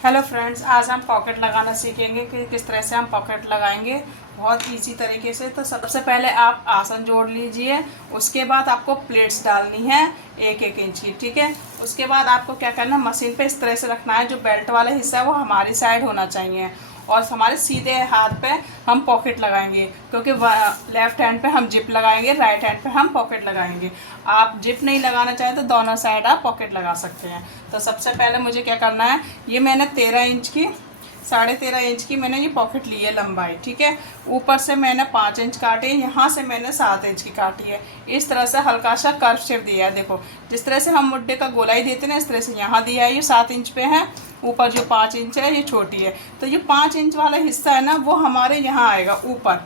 Hello friends, आज हम pocket लगाना सीखेंगे कि किस तरह से हम पॉकेट लगाएंगे बहुत इजी तरीके से। तो सबसे पहले आप आसन जोड़ लीजिए। उसके बाद आपको प्लेट्स डालनी है 1-1 इंच की, ठीक है। उसके बाद आपको क्या करना है, मशीन पे इस तरह से रखना है, जो बेल्ट वाला हिस्सा है वो हमारी साइड होना चाहिए और हमारे सीधे हाथ पे हम पॉकेट लगाएंगे, क्योंकि लेफ्ट हैंड पे हम जिप लगाएंगे, राइट हैंड पे हम पॉकेट लगाएंगे। आप जिप नहीं लगाना चाहें तो दोनों साइड आप पॉकेट लगा सकते हैं। तो सबसे पहले मुझे क्या करना है, ये मैंने 13 इंच की मैंने ये पॉकेट ली है लंबाई, ठीक है। ऊपर से मैंने 5 इंच काटे, यहाँ से मैंने 7 इंच की काटी है। इस तरह से हल्का सा कर्व शेप दिया है। देखो, जिस तरह से हम मुड्डे का गोलाई देते हैं ना, इस तरह से यहाँ दिया है। ये 7 इंच पे है, ऊपर जो 5 इंच है ये छोटी है। तो ये 5 इंच वाला हिस्सा है ना, वो हमारे यहाँ आएगा ऊपर,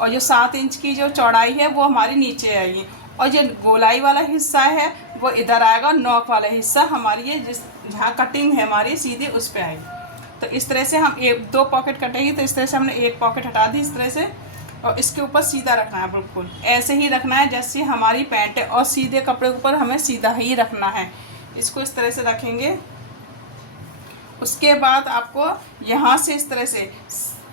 और जो 7 इंच की जो चौड़ाई है वो हमारी नीचे आएगी, और जो गोलाई वाला हिस्सा है वो इधर आएगा। नॉक वाला हिस्सा हमारी ये जहाँ कटिंग है हमारी सीधी उस पर आएगी। तो इस तरह से हम 1-2 पॉकेट कटेंगे। तो इस तरह से हमने 1 पॉकेट हटा दी इस तरह से, और इसके ऊपर सीधा रखना है, बिल्कुल ऐसे ही रखना है जैसे हमारी पैंट है, और सीधे कपड़े के ऊपर हमें सीधा ही रखना है। इसको इस तरह से रखेंगे। उसके बाद आपको यहाँ से इस तरह से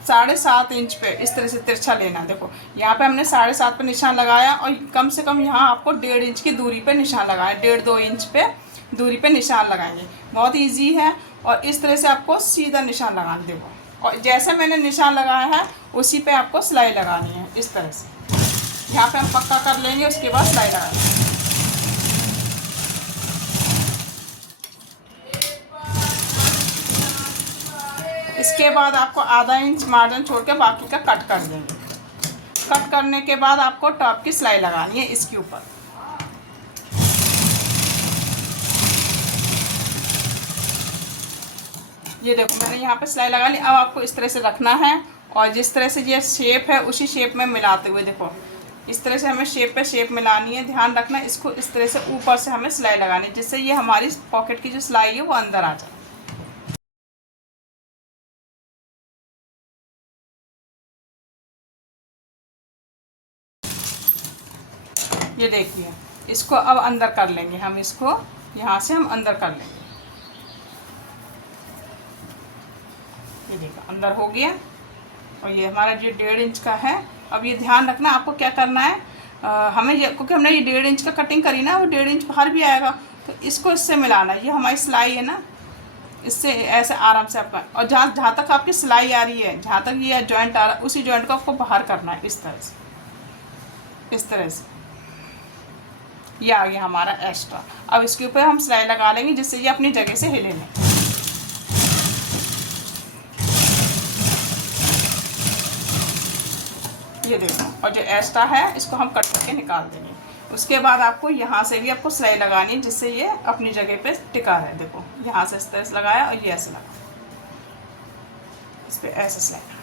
7.5 इंच पे इस तरह से तिरछा लेना। देखो, यहाँ पे हमने 7.5 पे निशान लगाया, और कम से कम यहाँ आपको 1.5 इंच की दूरी पे निशान लगाया। 1.5-2 इंच पे दूरी पे निशान लगाएंगे। बहुत इजी है। और इस तरह से आपको सीधा निशान लगाना। देखो, और जैसे मैंने निशान लगाया है उसी पे आपको सिलाई लगानी है। इस तरह से यहाँ पे हम पक्का कर लेंगे, उसके बाद सिलाई लगाएंगे। इसके बाद आपको आधा इंच मार्जिन छोड़ के बाकी का कट कर देंगे। कट करने के बाद आपको टॉप की सिलाई लगानी है इसके ऊपर। ये देखो, मैंने यहाँ पे सिलाई लगा ली। अब आपको इस तरह से रखना है, और जिस तरह से ये शेप है उसी शेप में मिलाते हुए, देखो इस तरह से हमें शेप पे शेप मिलानी है। ध्यान रखना, इसको इस तरह से ऊपर से हमें सिलाई लगानी है, जिससे ये हमारी पॉकेट की जो सिलाई है वो अंदर आ जाए। ये देखिए, इसको अब अंदर कर लेंगे हम। इसको यहाँ से हम अंदर कर लेंगे। ये देखो, अंदर हो गया। और ये हमारा जो 1.5 इंच का है। अब ये ध्यान रखना, आपको क्या करना है, हमें ये, क्योंकि हमने ये 1.5 इंच का कटिंग करी ना, वो 1.5 इंच बाहर भी आएगा। तो इसको इससे मिलाना। ये हमारी सिलाई है ना, इससे ऐसे आराम से आपका, और जहाँ तक आपकी सिलाई आ रही है, जहाँ तक ये जॉइंट आ रहा है, उसी जॉइंट को आपको बाहर करना है। इस तरह से, इस तरह से ये आ गया हमारा एक्स्ट्रा। अब इसके ऊपर हम सिलाई लगा लेंगे, जिससे ये अपनी जगह से हिले नहीं। ये देखो, और जो एक्स्ट्रा है इसको हम कट करके निकाल देंगे। उसके बाद आपको यहाँ से भी आपको सिलाई लगानी है, जिससे ये अपनी जगह पे टिका है। देखो, यहाँ से इस तरह से लगाया, और ये ऐसे लगा, इस पर ऐसे सिलाई।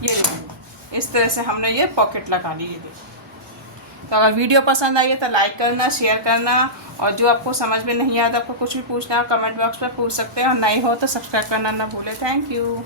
ये देखो, इस तरह से हमने ये पॉकेट लगा ली। ये देखो। तो अगर वीडियो पसंद आई है तो लाइक करना, शेयर करना, और जो आपको समझ में नहीं आता, आपको कुछ भी पूछना है कमेंट बॉक्स पर पूछ सकते हैं, और नए हो तो सब्सक्राइब करना ना भूलें। Thank you.